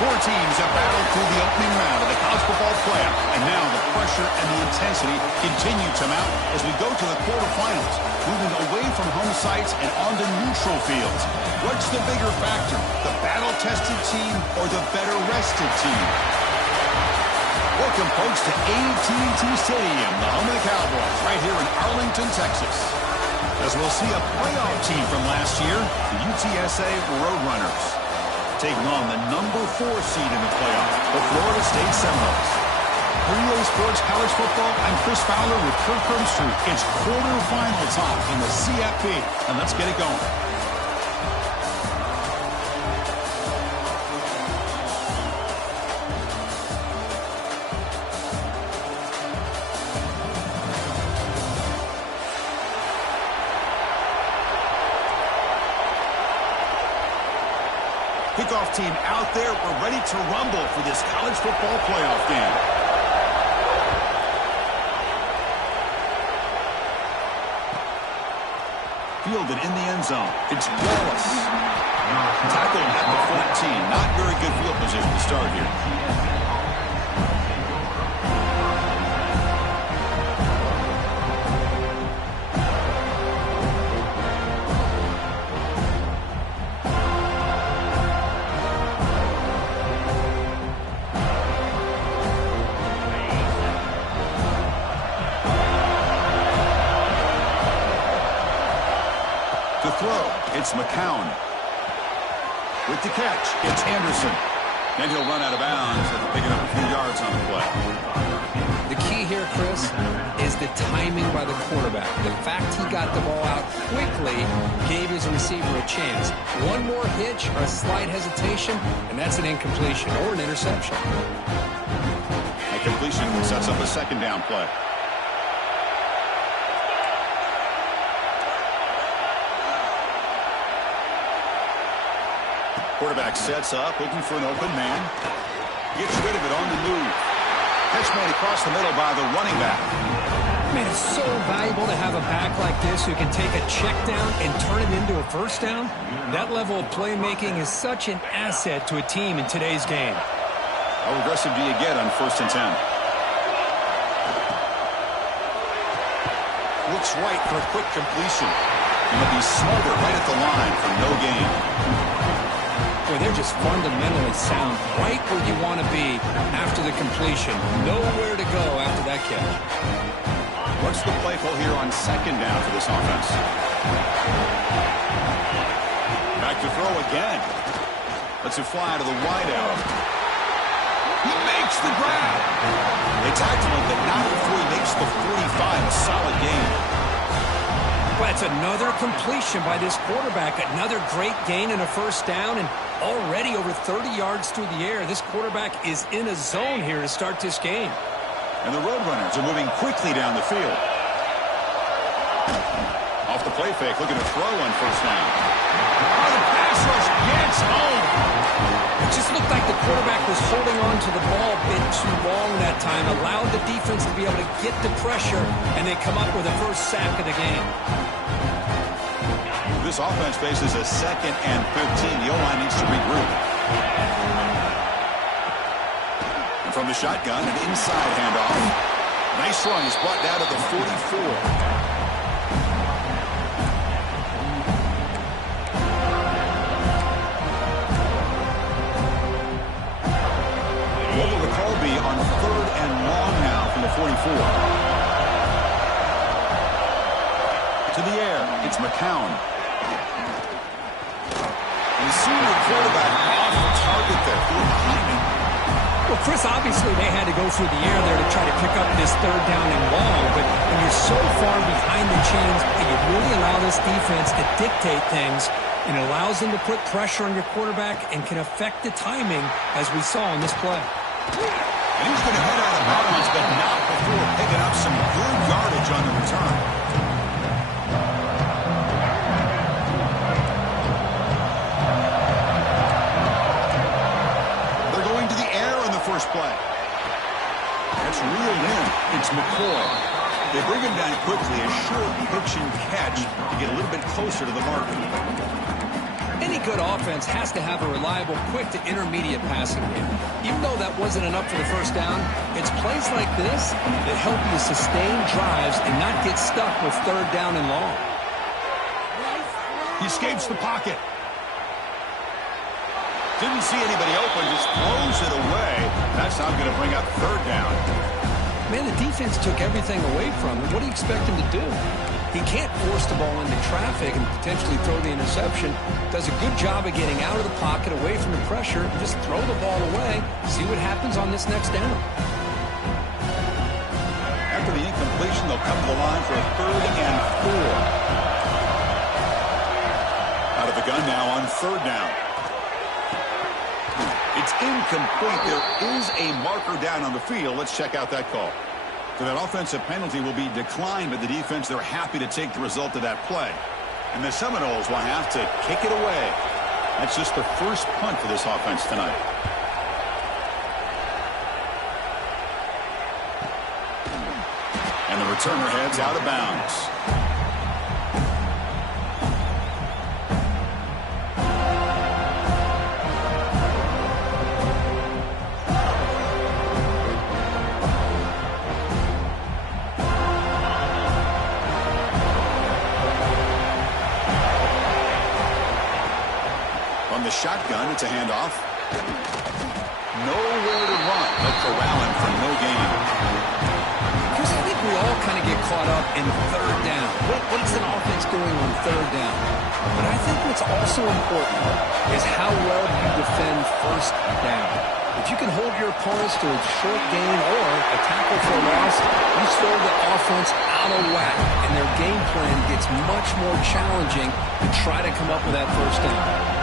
Four teams have battled through the opening round of the college football playoff, and now the pressure and the intensity continue to mount as we go to the quarterfinals, moving away from home sites and onto neutral fields. What's the bigger factor, the battle-tested team or the better-rested team? Welcome, folks, to ncaa26 Stadium, the home of the Cowboys, right here in Arlington, Texas. As we'll see a playoff team from last year, the UTSA Roadrunners, taking on the number 4 seed in the playoff, the Florida State Seminoles. For EA Sports College Football, I'm Chris Fowler with Kirk Herbstreit. It's quarterfinal time in the CFP, and let's get it going. Kickoff team out there. We're ready to rumble for this college football playoff game. Fielded in the end zone. It's Wallace. Tackled at the 14. Not very good field position to start here. It's McCown. With the catch, it's Anderson. And he'll run out of bounds after picking up a few yards on the play. The key here, Chris, is the timing by the quarterback. The fact he got the ball out quickly gave his receiver a chance. One more hitch or a slight hesitation, and that's an incompletion or an interception. A completion sets up a second down play. Quarterback sets up, looking for an open man. Gets rid of it on the move. Catch made across the middle by the running back. Man, it's so valuable to have a back like this who can take a check down and turn it into a first down. That level of playmaking is such an asset to a team in today's game. How aggressive do you get on 1st and 10? Looks right for a quick completion. He'll be smothered right at the line for no gain. Boy, they're just fundamentally sound, right where you want to be after the completion. Nowhere to go after that catch. What's the play call here on 2nd down for this offense? Back to throw again. Lets it fly to the wideout. He makes the grab. They tackle him, but not before he makes the 45. A solid gain. Well, that's another completion by this quarterback. Another great gain and a first down, and already over 30 yards through the air. This quarterback is in a zone here to start this game. And the Roadrunners are moving quickly down the field. Off the play fake, looking to throw on 1st down. Oh, the pass rush gets home. It just looked like the quarterback was holding on to the ball a bit too long that time, allowed the defense to be able to get the pressure, and they come up with the first sack of the game. This offense faces a 2nd and 15. The O-line needs to regroup. And from the shotgun, an inside handoff. Nice run. He's brought down to the 44. What will the call be on 3rd and long now from the 44? To the air. It's McCown. The senior quarterback off the target there. Well, Chris, obviously they had to go through the air there to try to pick up this 3rd down and long, but when you're so far behind the chains, you really allow this defense to dictate things, and it allows them to put pressure on your quarterback and can affect the timing, as we saw in this play. And he's going to head out of bounds, but not before picking up some good yardage on the return. Play. That's reeled in. It's McCoy. They bring him down quickly. A short pitch and catch to get a little bit closer to the marker. And Any good offense has to have a reliable, quick to intermediate passing game. Even though that wasn't enough for the first down, it's plays like this that help you sustain drives and not get stuck with third down and long. He escapes the pocket. Didn't see anybody open, just throws it away. That's not going to bring up third down. Man, the defense took everything away from him. What do you expect him to do? He can't force the ball into traffic and potentially throw the interception. Does a good job of getting out of the pocket, away from the pressure, and just throw the ball away. See what happens on this next down. After the incompletion, they'll come to the line for a 3rd and 4. Out of the gun now on 3rd down. It's incomplete. There is a marker down on the field. Let's check out that call. So that offensive penalty will be declined by the defense. They're happy to take the result of that play. And the Seminoles will have to kick it away. That's just the first punt for this offense tonight. And the returner heads out of bounds. Shotgun, it's a handoff. Nowhere to run. They'll corral him for no gain. Chris, I think we all kind of get caught up in 3rd down. What's an offense doing on 3rd down? But I think what's also important is how well you defend 1st down. If you can hold your opponents to a short gain or a tackle for a loss, you throw the offense out of whack, and their game plan gets much more challenging to try to come up with that 1st down.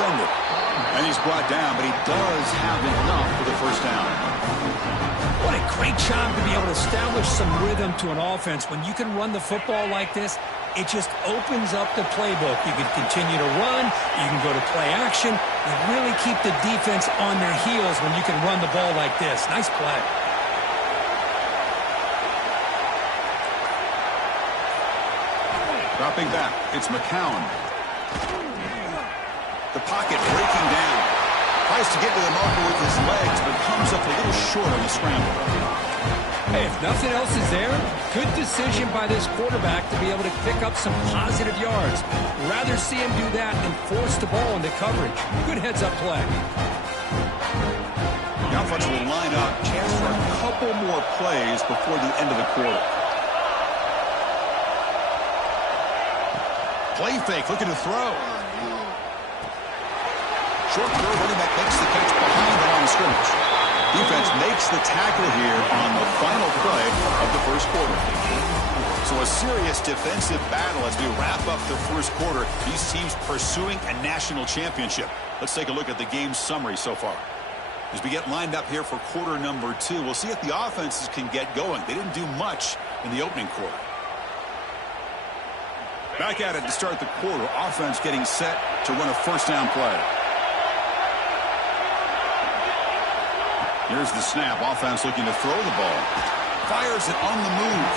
And he's brought down, but he does have enough for the 1st down. What a great job to be able to establish some rhythm to an offense. When you can run the football like this, it just opens up the playbook. You can continue to run. You can go to play action. You really keep the defense on their heels when you can run the ball like this. Nice play. Dropping back, it's McCown. The pocket breaking down. Tries to get to the marker with his legs, but comes up a little short on the scramble. Hey, if nothing else is there, good decision by this quarterback to be able to pick up some positive yards. Rather see him do that than force the ball into coverage. Good heads-up play. The offense will line up. Chance for a couple more plays before the end of the quarter. Play fake, looking to throw. Short throw, running back makes the catch behind the line of scrimmage. Defense makes the tackle here on the final play of the 1st quarter. So a serious defensive battle as we wrap up the 1st quarter. These teams pursuing a national championship. Let's take a look at the game summary so far. As we get lined up here for quarter number 2, we'll see if the offenses can get going. They didn't do much in the opening quarter. Back at it to start the quarter. Offense getting set to run a 1st down play. Here's the snap. Offense looking to throw the ball. Fires it on the move.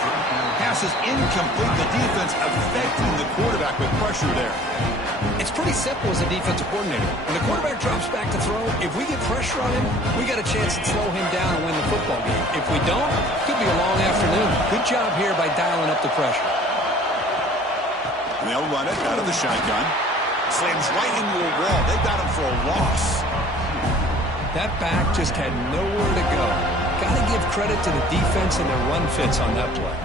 Pass is incomplete. The defense affecting the quarterback with pressure there. It's pretty simple as a defensive coordinator. When the quarterback drops back to throw, if we get pressure on him, we got a chance to slow him down and win the football game. If we don't, it could be a long afternoon. Good job here by dialing up the pressure. And they'll run it out of the shotgun. Slams right into a wall. They got him for a loss. That back just had nowhere to go. Got to give credit to the defense and their run fits on that play.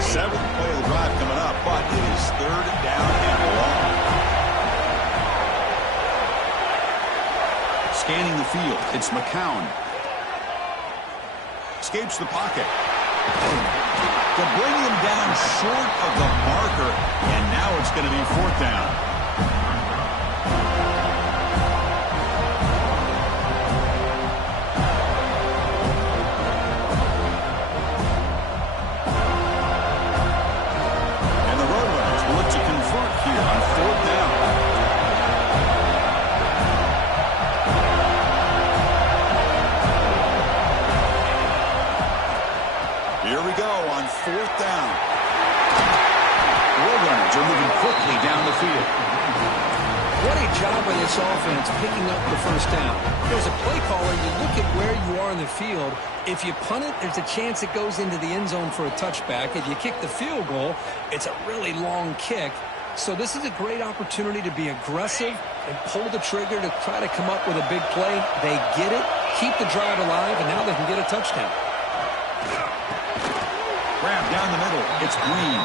Seventh play of the drive coming up, but it is 3rd down and long. Scanning the field, it's McCown. escapes the pocket. To bring him down short of the marker, and now it's going to be 4th down. And the Roadrunners will look to convert here on 4th down. Here we go on 4th down. Roadrunners are moving quickly down the field. What a job by this offense picking up the 1st down. There's a play caller, you look at where you are in the field. If you punt it, there's a chance it goes into the end zone for a touchback. If you kick the field goal, it's a really long kick. So this is a great opportunity to be aggressive and pull the trigger to try to come up with a big play. They get it, keep the drive alive, and now they can get a touchdown. Grab down the middle. It's Green.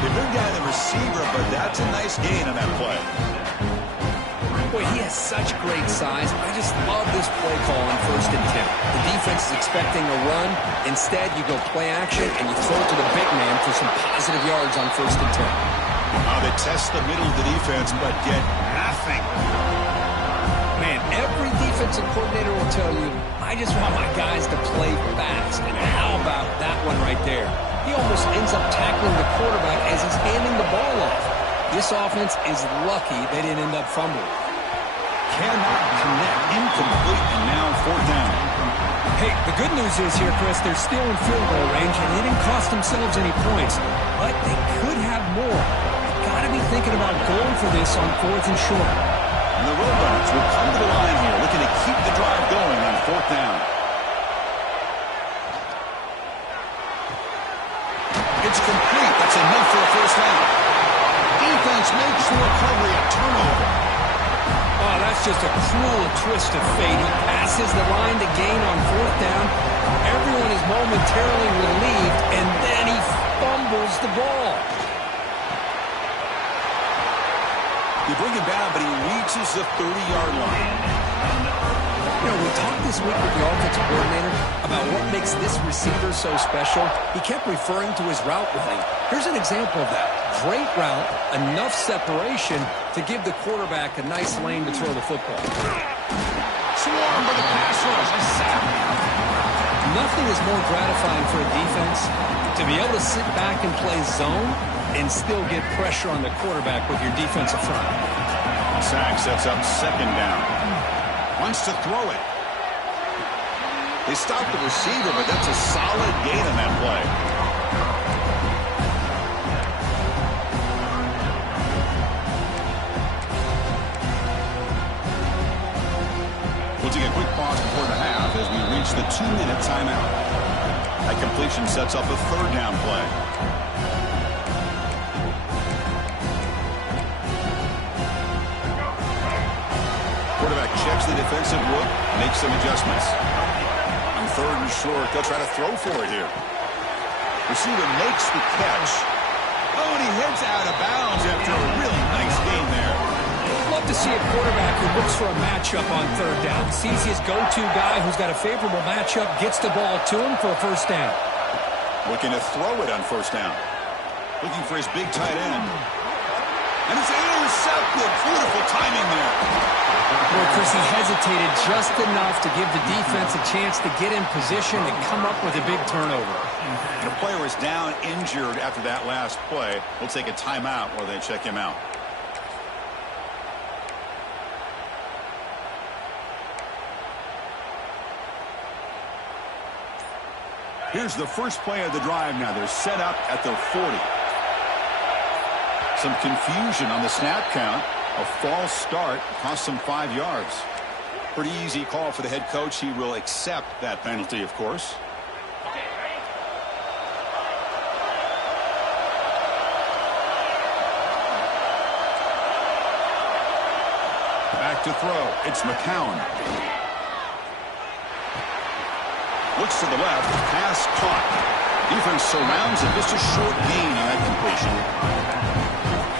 They bring down the receiver, but that's a nice gain on that play. Boy, he has such great size. I just love this play call on 1st and 10. The defense is expecting a run. Instead, you go play action, and you throw it to the big man for some positive yards on 1st and 10. Now they test the middle of the defense, but get nothing. Man, every defensive coordinator will tell you, I just want my guys to play fast. And how about that one right there? He almost ends up tackling the quarterback as he's handing the ball off. This offense is lucky they didn't end up fumbling. Cannot connect. Incomplete, and now 4th down. Hey, the good news is here, Chris, they're still in field goal range, and they didn't cost themselves any points. But they could have more. You've got to be thinking about going for this on 4th and short. And the Roadrunners will come to the line here, looking to keep the drive going on 4th down. It's complete. That's enough for a 1st down. Defense makes the recovery a turnover. Oh, that's just a cruel twist of fate. He passes the line to gain on 4th down. Everyone is momentarily relieved, and then he fumbles the ball. You bring him down, but he reaches the 30-yard line. You know, we talked this week with the offensive coordinator about what makes this receiver so special. He kept referring to his route running. Here's an example of that. Great route, enough separation to give the quarterback a nice lane to throw the football. Swarm with the pass rush. A sack. Nothing is more gratifying for a defense to be able to sit back and play zone and still get pressure on the quarterback with your defensive front. Sack sets up 2nd down. Wants to throw it. They stopped the receiver, but that's a solid gain on that play. We'll take a quick pause before the half as we reach the 2-minute timeout. That completion sets up a 3rd down play. Quarterback checks the defensive look, makes some adjustments. On 3rd and short, they'll try to throw for it here. Receiver makes the catch. Oh, and he heads out of bounds after a really nice game there. Love to see a quarterback who looks for a matchup on 3rd down. Sees his go-to guy who's got a favorable matchup, gets the ball to him for a 1st down. Looking to throw it on 1st down. Looking for his big tight end. And it's intercepted. Beautiful timing there. Boy, Chris, he hesitated just enough to give the defense a chance to get in position and come up with a big turnover. And a player is down injured after that last play. We'll take a timeout while they check him out. Here's the first play of the drive now. They're set up at their 40. Some confusion on the snap count. A false start cost them 5 yards. Pretty easy call for the head coach. He will accept that penalty, of course. Back to throw. It's McCown. Looks to the left. Pass caught. Defense surrounds him. Just a short gain on that completion.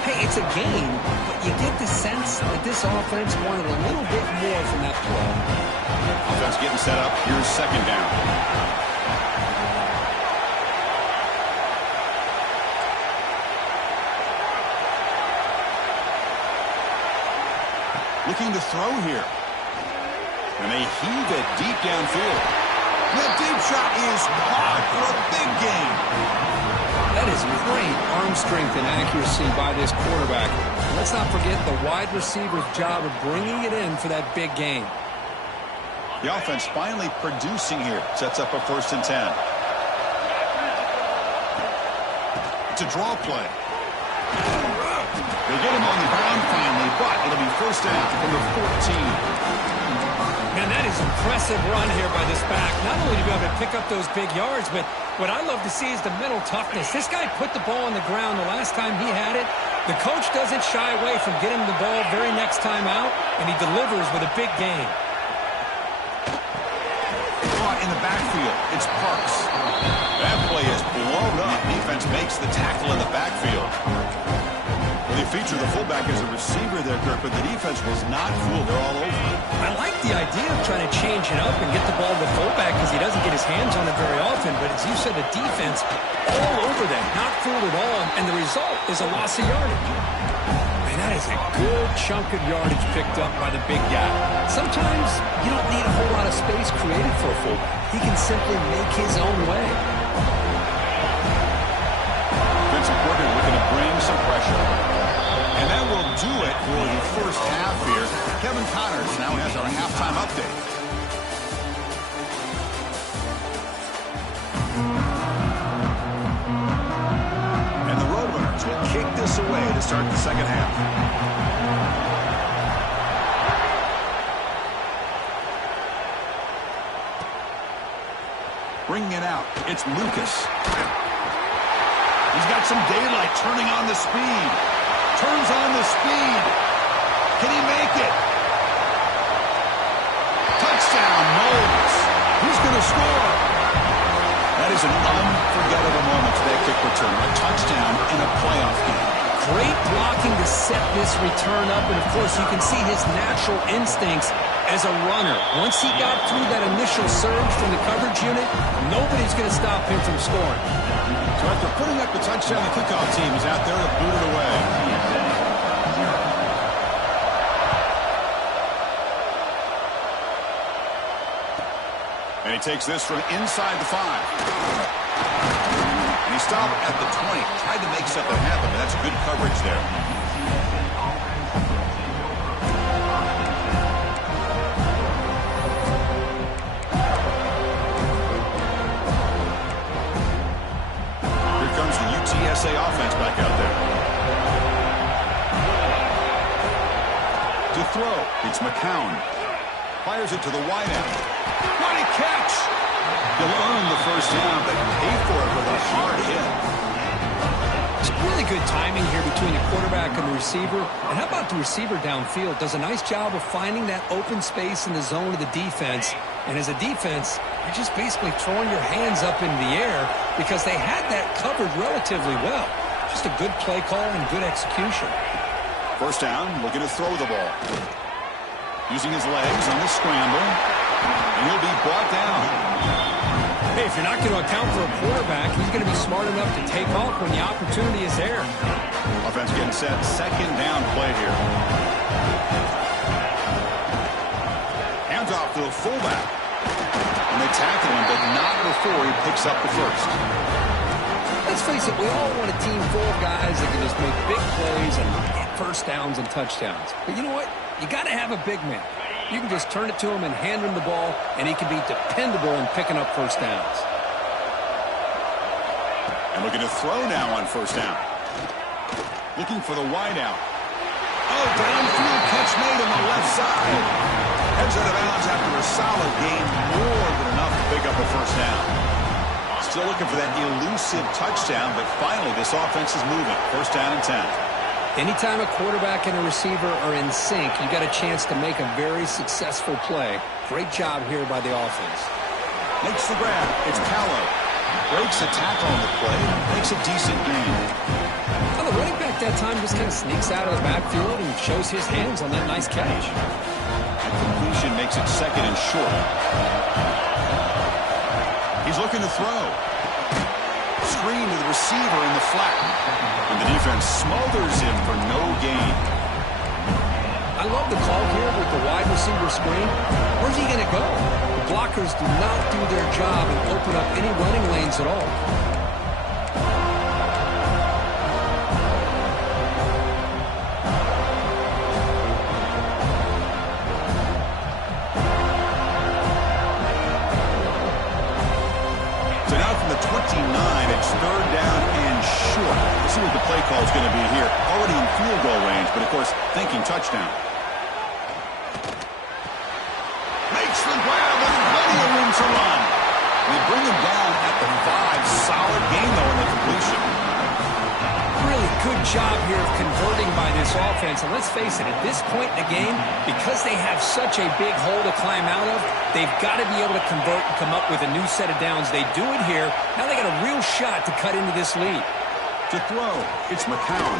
Hey, it's a gain, but you get the sense that this offense wanted a little bit more from that play. Offense getting set up. Here's 2nd down. looking to throw here. And they heave it deep downfield. That deep shot is caught for a big gain. That is great arm strength and accuracy by this quarterback. Let's not forget the wide receiver's job of bringing it in for that big gain. The offense finally producing here. Sets up a 1st and 10. It's a draw play. They get him on the ground finally, but it'll be 1st down from the 14. Man, that is impressive run here by this back. Not only to be able to pick up those big yards, but what I love to see is the mental toughness. This guy put the ball on the ground the last time he had it. The coach doesn't shy away from getting the ball very next time out, and he delivers with a big gain. Caught in the backfield. It's Parks. That play is blown up. Defense makes the tackle in the backfield. They feature the fullback as a receiver there, Kirk, but the defense was not fooled. They're all over. I like the idea of trying to change it up and get the ball to the fullback because he doesn't get his hands on it very often. But as you said, the defense all over them, not fooled at all, and the result is a loss of yardage. Man, that is a good chunk of yardage picked up by the big guy. Sometimes you don't need a whole lot of space created for a fullback. He can simply make his own way. Vincent Porter looking to bring some pressure. And that will do it for the 1st half here. Kevin Connors now has our halftime update. And the Roadrunners will kick this away to start the 2nd half. Bringing it out, it's Lucas. He's got some daylight, turning on the speed. Turns on the speed. Can he make it? Touchdown, Knowles. Who's going to score? That is an unforgettable moment for that kick return. A touchdown in a playoff game. Great blocking to set this return up, and of course you can see his natural instincts as a runner. Once he got through that initial surge from the coverage unit, nobody's going to stop him from scoring. So after putting up the touchdown, the kickoff team is out there to boot it away. And he takes this from inside the 5. And he stopped at the 20. Tried to make something happen, but that's good coverage there. Here comes the UTSA offense back out there. To throw, it's McCown. Fires it to the wideout. What a catch! He'll earn the 1st down, but pay for it with a hard hit. It's really good timing here between the quarterback and the receiver. And how about the receiver downfield? Does a nice job of finding that open space in the zone of the defense. And as a defense, you're just basically throwing your hands up in the air because they had that covered relatively well. Just a good play call and good execution. 1st down, looking to throw the ball. Using his legs on the scramble. And he'll be brought down. Hey, if you're not going to account for a quarterback, he's going to be smart enough to take off when the opportunity is there. Offense getting set. 2nd down play here. Hands off to the fullback. And they tackle him, but not before he picks up the 1st. Let's face it, we all want a team full of guys that can just make big plays and get 1st downs and touchdowns. But you know what? You got to have a big man. You can just turn it to him and hand him the ball, and he can be dependable in picking up 1st downs. And looking to throw now on 1st down. Looking for the wideout. Oh, downfield catch made on the left side. Heads out of bounds after a solid gain, more than enough to pick up a 1st down. Still looking for that elusive touchdown, but finally this offense is moving. 1st down and 10. Anytime a quarterback and a receiver are in sync, you got a chance to make a very successful play. Great job here by the offense. Makes the grab. It's Paolo. Breaks a tackle on the play. Makes a decent gain. Well, the running back that time just kind of sneaks out of the backfield and shows his hands on that nice catch. That completion makes it 2nd and short. He's looking to throw. Screen to the receiver in the flat. And the defense smothers him for no gain. I love the call here with the wide receiver screen. Where's he going to go? The blockers do not do their job and open up any running lanes at all. So now from the 29, it's third down and short. Let's see what the play call is going to be here. Already in field goal range, but of course, thinking touchdown. Makes the grab and plenty of room to run. They bring him down at the 5. Solid gain, though, in the completion. Really good job here of converting by this offense. And let's face it, at this point in the game, because they have such a big hole to climb out of, they've got to be able to convert and come up with a new set of downs. They do it here. Now they got a real shot to cut into this lead. To throw, it's McCown.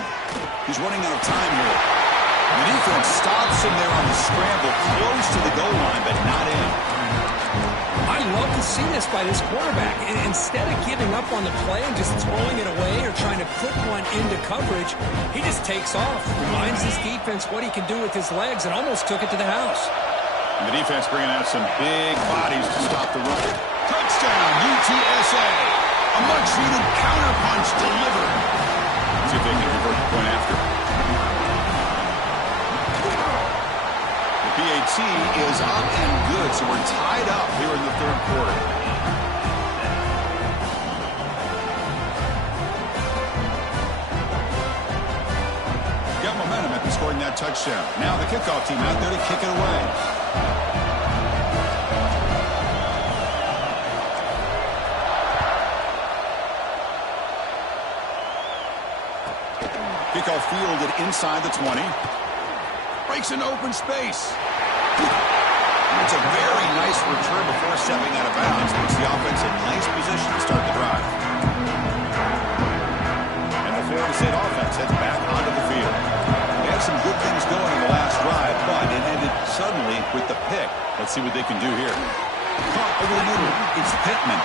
He's running out of time here. The defense stops him there on the scramble, close to the goal line, but not in. I love to see this by this quarterback. And instead of giving up on the play and just throwing it away or trying to put one into coverage, he just takes off, reminds his defense what he can do with his legs, and almost took it to the house. And the defense bringing out some big bodies to stop the run. Touchdown, UTSA. A much-needed counterpunch delivered. Let's see if they can convert the point after. The PAT is up and good, so we're tied up here in the third quarter. Got momentum after scoring that touchdown. Now the kickoff team out there to kick it away. Kickoff fielded inside the 20. Breaks an open space. It's a very nice return before stepping out of bounds. Puts the offense in nice position to start the drive. And the Florida State offense heads back onto the field. They had some good things going in the last drive, but it ended suddenly with the pick. Let's see what they can do here. Caught over the middle. It's Pittman.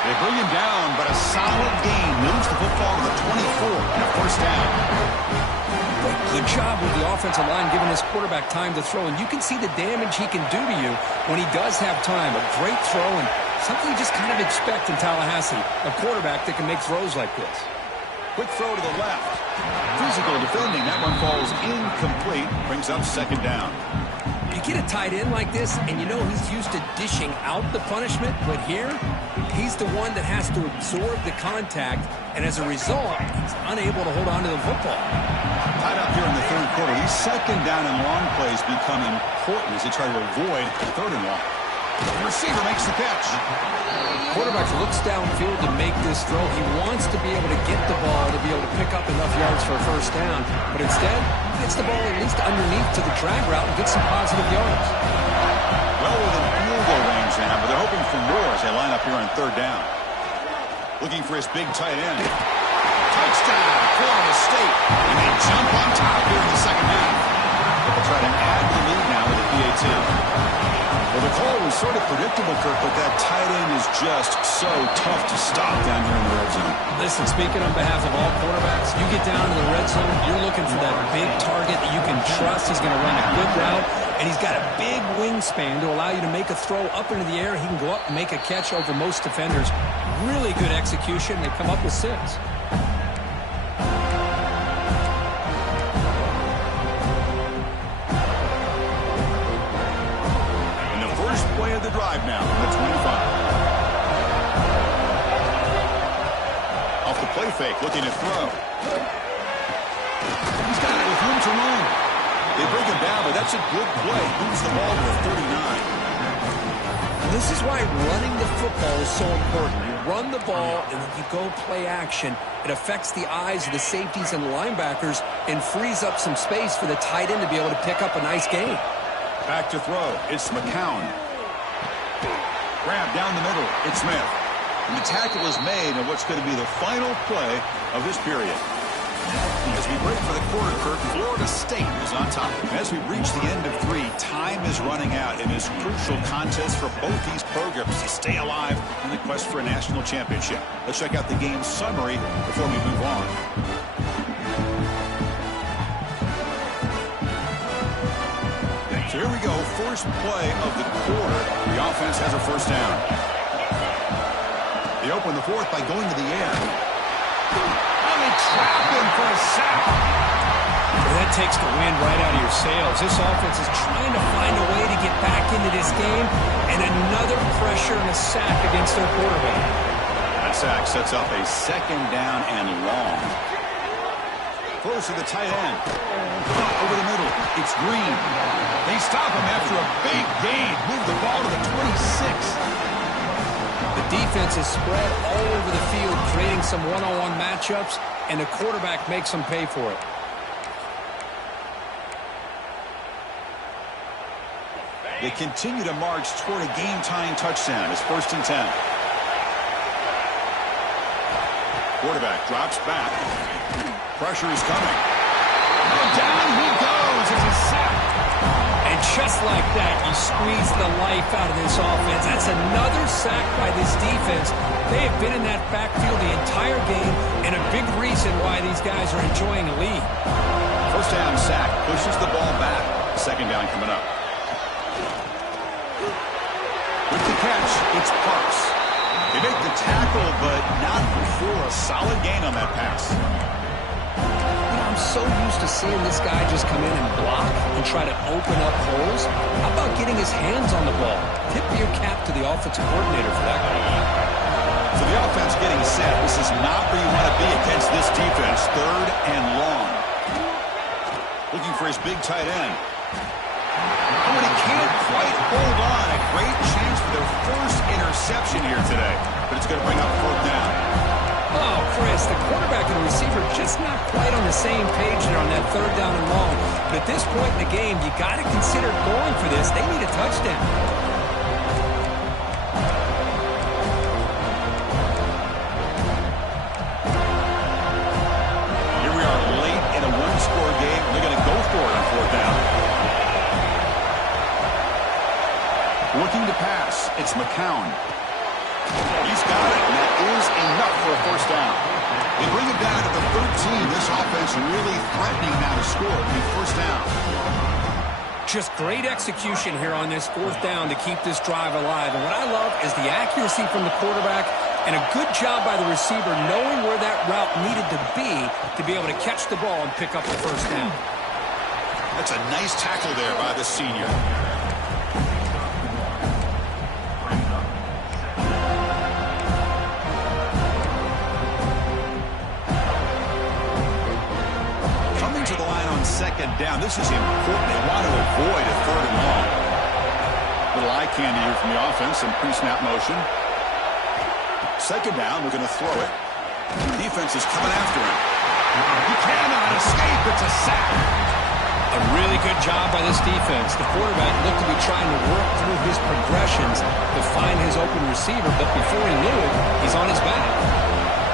They bring him down, but a solid gain moves the football to the 24 and a first down. But good job with the offensive line giving this quarterback time to throw, and you can see the damage he can do to you when he does have time. A great throw and something you just kind of expect in Tallahassee, a quarterback that can make throws like this. Quick throw to the left. Physical defending. That one falls incomplete. Brings up second down. You get a tight end like this, and you know he's used to dishing out the punishment, but here, he's the one that has to absorb the contact, and as a result, he's unable to hold on to the football. Tied up here in the third quarter. These second down and long plays become important as they try to avoid third and long. The receiver makes the catch. Quarterback looks downfield to make this throw. He wants to be able to get the ball to be able to pick up enough yards for a first down, but instead, he gets the ball at least underneath to the drag route and gets some positive yards. Well within field goal range now, but they're hoping for more as they line up here on third down. Looking for his big tight end. Touchdown, Florida State. And they jump on top here in the second half. They'll try to add the lead now with the PAT. Well, the call was sort of predictable, Kirk, but that tight end is just so tough to stop down here in the red zone. Listen, speaking on behalf of all quarterbacks, you get down to the red zone, you're looking for that big target that you can trust. He's going to run a good route, and he's got a big wingspan to allow you to make a throw up into the air. He can go up and make a catch over most defenders. Really good execution. They come up with 6. Play of the drive now from the 25. Off the play fake, looking to throw. He's got it with room to run. They break him down, but that's a good play. Moves the ball to the 39. This is why running the football is so important. You run the ball, and then you go play action. It affects the eyes of the safeties and the linebackers and frees up some space for the tight end to be able to pick up a nice gain. Back to throw. It's McCown. Grab down the middle. It's Smith. And the tackle is made on what's going to be the final play of this period. As we break for the quarter, Kirk, Florida State is on top. As we reach the end of 3, time is running out in this crucial contest for both these programs to stay alive in the quest for a national championship. Let's check out the game summary before we move on. So here we go, first play of the quarter. The offense has a first down. They open the fourth by going to the air. And they trap him for a sack. Well, that takes the wind right out of your sails. This offense is trying to find a way to get back into this game, and another pressure and a sack against their quarterback. That sack sets up a second down and long. Throws to the tight end. Over the middle. It's Green. They stop him after a big gain. Move the ball to the 26. The defense is spread all over the field, creating some one-on-one matchups, and the quarterback makes them pay for it. They continue to march toward a game-tying touchdown. It's 1st and 10. Quarterback drops back. Pressure is coming. And down he goes. It's a sack. And just like that, you squeeze the life out of this offense. That's another sack by this defense. They have been in that backfield the entire game, and a big reason why these guys are enjoying a lead. First down sack pushes the ball back. Second down coming up. With the catch, it's Parks. They make the tackle, but not before a solid gain on that pass. I'm so used to seeing this guy just come in and block and try to open up holes. How about getting his hands on the ball? Tip your cap to the offensive coordinator for that guy. So the offense getting set. This is not where you want to be against this defense. 3rd and long. Looking for his big tight end. Oh, and he can't quite hold on. A great chance for their first interception here today. But it's going to bring up 4th down. Oh, Chris, the quarterback and the receiver just not quite on the same page there on that 3rd down and long. But at this point in the game, you got to consider going for this. They need a touchdown. Here we are late in a one-score game. They're going to go for it on 4th down. Looking to pass, it's McCown. He's got it, and that is enough for a first down. They bring it down to the 13. This offense really threatening now to score. A first down. Just great execution here on this 4th down to keep this drive alive. And what I love is the accuracy from the quarterback and a good job by the receiver knowing where that route needed to be able to catch the ball and pick up the first down. That's a nice tackle there by the senior. Second down. This is important. They want to avoid a 3rd and long. Little eye candy here from the offense. Some pre-snap motion. Second down. We're going to throw it. Defense is coming after him. He cannot escape. It's a sack. A really good job by this defense. The quarterback looked to be trying to work through his progressions to find his open receiver, but before he knew it, he's on his back.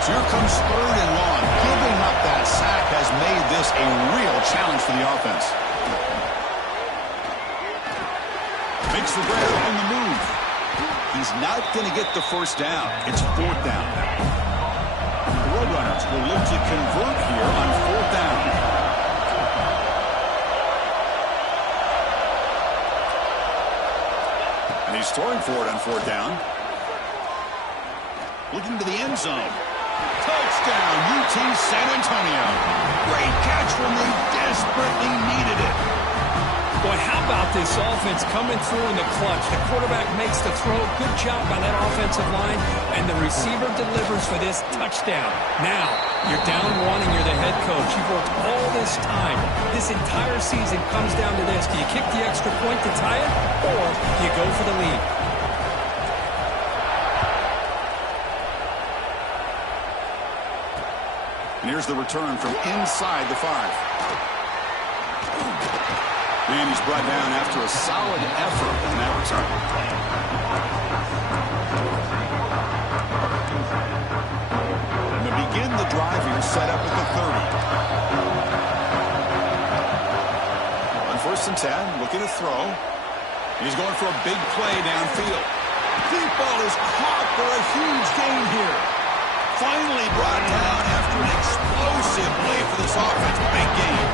So here comes 3rd and long. Giving up that sack has made this a real challenge for the offense. Makes the grab on the move. He's not going to get the first down. It's 4th down. The Roadrunners will look to convert here on 4th down. And he's throwing for it on 4th down. Looking to the end zone. Touchdown, UT San Antonio. Great catch when they desperately needed it. Boy, how about this offense coming through in the clutch? The quarterback makes the throw. Good job by that offensive line. And the receiver delivers for this touchdown. Now, you're down 1 and you're the head coach. You've worked all this time. This entire season comes down to this. Do you kick the extra point to tie it? Or do you go for the lead? And here's the return from inside the 5. And he's brought down after a solid effort in that return. And to begin the drive here, set up at the 30. On 1st and 10, looking to throw. He's going for a big play downfield. Deep ball is caught for a huge gain here. Finally brought down after an explosive play for this offense. Big game.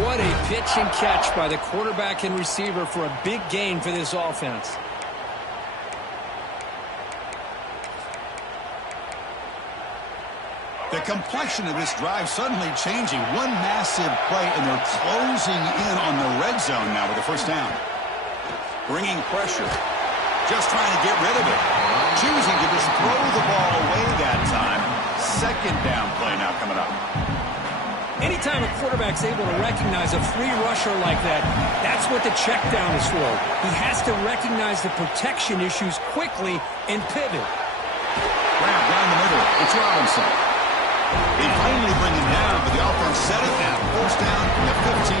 What a pitch and catch by the quarterback and receiver for a big gain for this offense. The complexion of this drive suddenly changing. One massive play, and they're closing in on the red zone now with the first down. Bringing pressure. Just trying to get rid of it. Choosing to just throw the ball away that time. Second down play now coming up. Anytime a quarterback's able to recognize a free rusher like that, that's what the check down is for. He has to recognize the protection issues quickly and pivot. Grab down the middle. It's Robinson. They finally bring him down, but the offense set it at first down from the 15.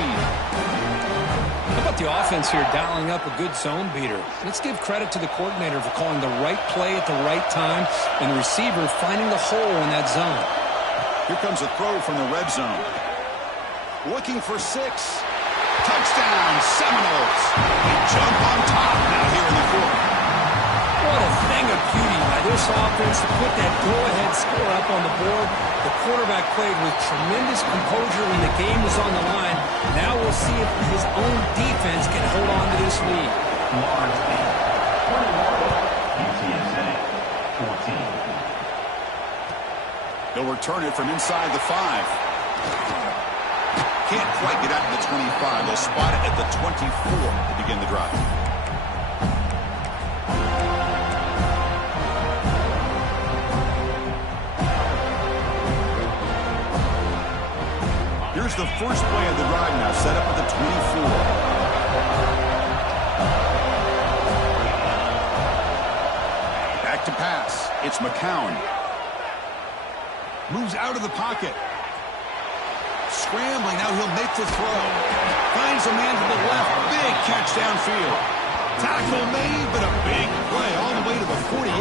How about the offense here dialing up a good zone beater? Let's give credit to the coordinator for calling the right play at the right time and the receiver finding the hole in that zone. Here comes a throw from the red zone. Looking for 6. Touchdown, Seminoles. They jump on top now here in the fourth. What a thing of beauty by this offense to put that go-ahead score up on the board. The quarterback played with tremendous composure when the game was on the line. Now we'll see if his own defense can hold on to this lead. UTSA 14. They'll return it from inside the 5. Can't quite get out to the 25. They'll spot it at the 24 to begin the drive. Here's the first play of the drive now, set up at the 24. Back to pass. It's McCown. Moves out of the pocket. Scrambling, now he'll make the throw. Finds a man to the left. Big catch downfield. Tackle made, but a big play all the way to the 48.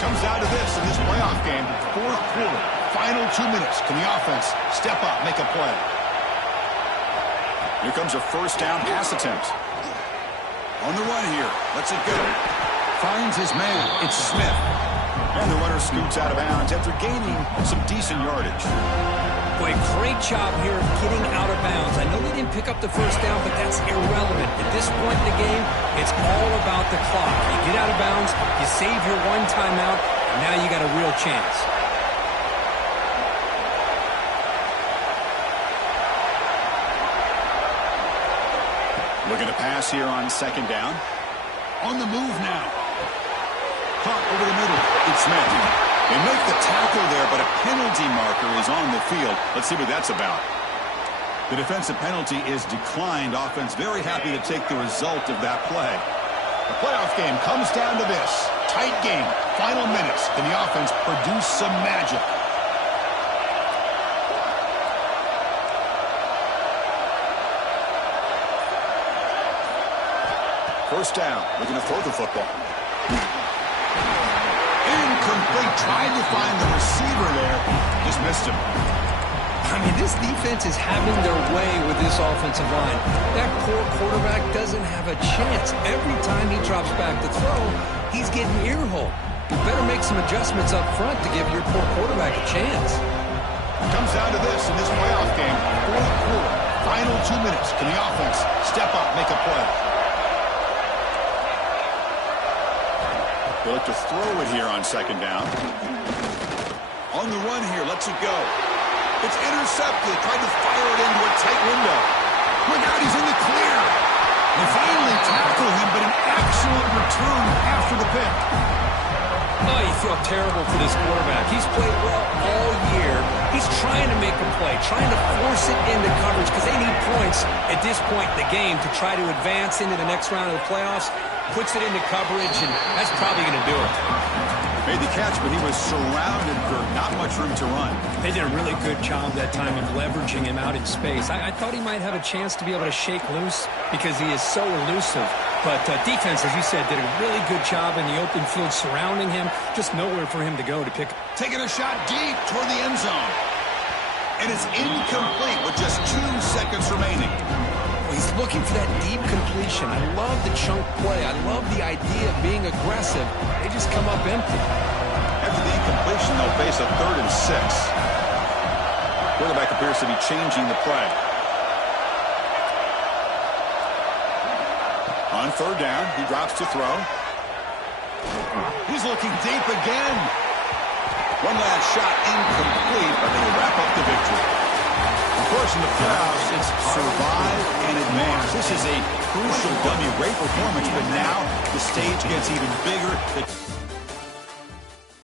Comes down to this in this playoff game. Fourth quarter. Final 2 minutes. Can the offense step up, make a play? Here comes a first down pass attempt. On the run here. Lets it go. Finds his man. It's Smith. And the runner scoots out of bounds after gaining some decent yardage. Boy, great job here of getting out of bounds. I know they didn't pick up the first down, but that's irrelevant. At this point in the game, it's all about the clock. You get out of bounds, you save your one timeout, and now you got a real chance. Looking to pass here on second down. On the move now. Caught over the middle. It's Smith. They make the tackle there, but a penalty marker is on the field. Let's see what that's about. The defensive penalty is declined. Offense very happy to take the result of that play. The playoff game comes down to this. Tight game. Final minutes. Can the offense produce some magic? First down, looking to throw the football. Incomplete, trying to find the receiver there. Just missed him. I mean, this defense is having their way with this offensive line. That poor quarterback doesn't have a chance. Every time he drops back to throw, he's getting earhole. You better make some adjustments up front to give your poor quarterback a chance. Comes down to this in this playoff game. Fourth quarter, final 2 minutes. Can the offense step up, make a play? They look to throw it here on second down. On the run here, lets it go. It's intercepted. Tried to fire it into a tight window. Look out, he's in the clear. They finally tackle him, but an excellent return after the pick. Oh, you feel terrible for this quarterback. He's played well all year. He's trying to make a play, trying to force it into coverage because they need points at this point in the game to try to advance into the next round of the playoffs. Puts it into coverage, and that's probably going to do it. Made the catch, but he was surrounded for not much room to run. They did a really good job that time of leveraging him out in space. I thought he might have a chance to be able to shake loose because he is so elusive. But defense, as you said, did a really good job in the open field surrounding him. Just nowhere for him to go to pick. Taking a shot deep toward the end zone. And it's incomplete with just 2 seconds remaining. He's looking for that deep completion. I love the chunk play. I love the idea of being aggressive. They just come up empty. After the incompletion, they'll face a 3rd and 6. Quarterback appears to be changing the play. On third down, he drops to throw. He's looking deep again. One last shot incomplete, but they wrap up the victory. Of course, in the playoffs, it's survive and advance. This is a crucial W. Great performance, but now the stage gets even bigger.